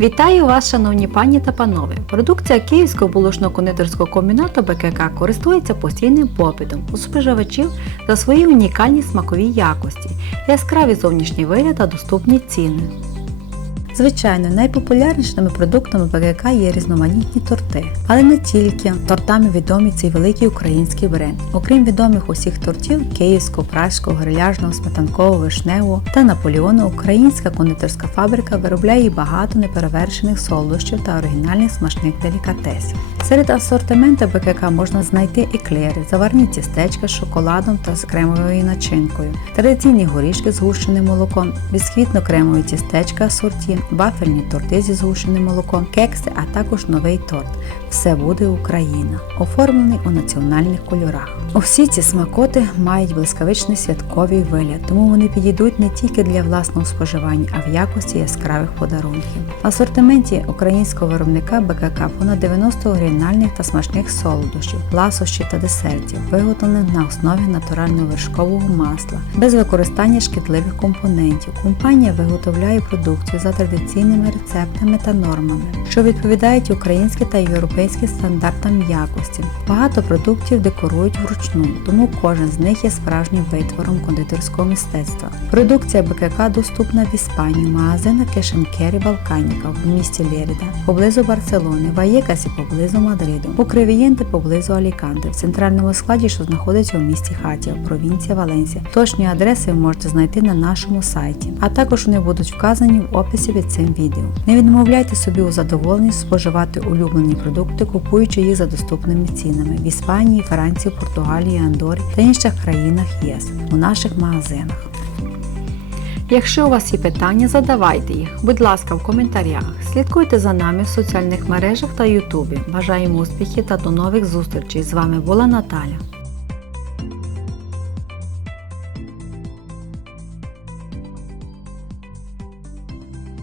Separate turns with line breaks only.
Вітаю вас, шановні пані та панове! Продукція Київського булочно-кондитерського комбінату БКК користується постійним попитом у споживачів за свої унікальні смакові якості, яскраві зовнішній вигляд та доступні ціни. Звичайно, найпопулярнішими продуктами БКК є різноманітні торти, але не тільки тортами відомий цей великий український бренд. Окрім відомих усіх тортів київського, пражського, гриляжного, сметанкового, вишневого та наполеону, українська кондитерська фабрика виробляє багато неперевершених солодощів та оригінальних смачних делікатесів. Серед асортименту БКК можна знайти еклери, заварні тістечка з шоколадом та з кремовою начинкою, традиційні горішки з гущеним молоком, бісквітно-кремові тістечка асорті, вафельні торти зі згущеним молоком, кекси, а також новий торт. Все буде Україна, оформлений у національних кольорах. Усі ці смакоти мають блискавичний святковий вигляд, тому вони підійдуть не тільки для власного споживання, а в якості яскравих подарунків. В асортименті українського виробника БКК понад 90 оригінальних та смачних солодощів, ласощів та десертів, виготовлених на основі натурального вершкового масла, без використання шкідливих компонентів. Компанія виготовляє продукцію за традиційними рецептами та нормами, що відповідають українським та європейським стандартам якості. Багато продуктів декорують вручну, тому кожен з них є справжнім витвором кондитерського мистецтва. Продукція БКК доступна в Іспанії, в магазинах Кешенкері Балканіка в місті Лєріда, поблизу Барселони, в Аєкасі поблизу Мадриду, у Кривієнти поблизу Аліканте, в центральному складі, що знаходиться у місті Хатія, провінція Валенсія. Точні адреси ви можете знайти на нашому сайті, а також вони будуть вказані в описі під цим відео. Не відмовляйте собі у задоволенні споживати улюблені продукти, купуючи їх за доступними цінами в Іспанії, Франції, Португалії, Андорі та інших країнах ЄС у наших магазинах. Якщо у вас є питання, задавайте їх, будь ласка, в коментарях. Слідкуйте за нами в соціальних мережах та Ютубі. Бажаємо успіхів та до нових зустрічей. З вами була Наталя.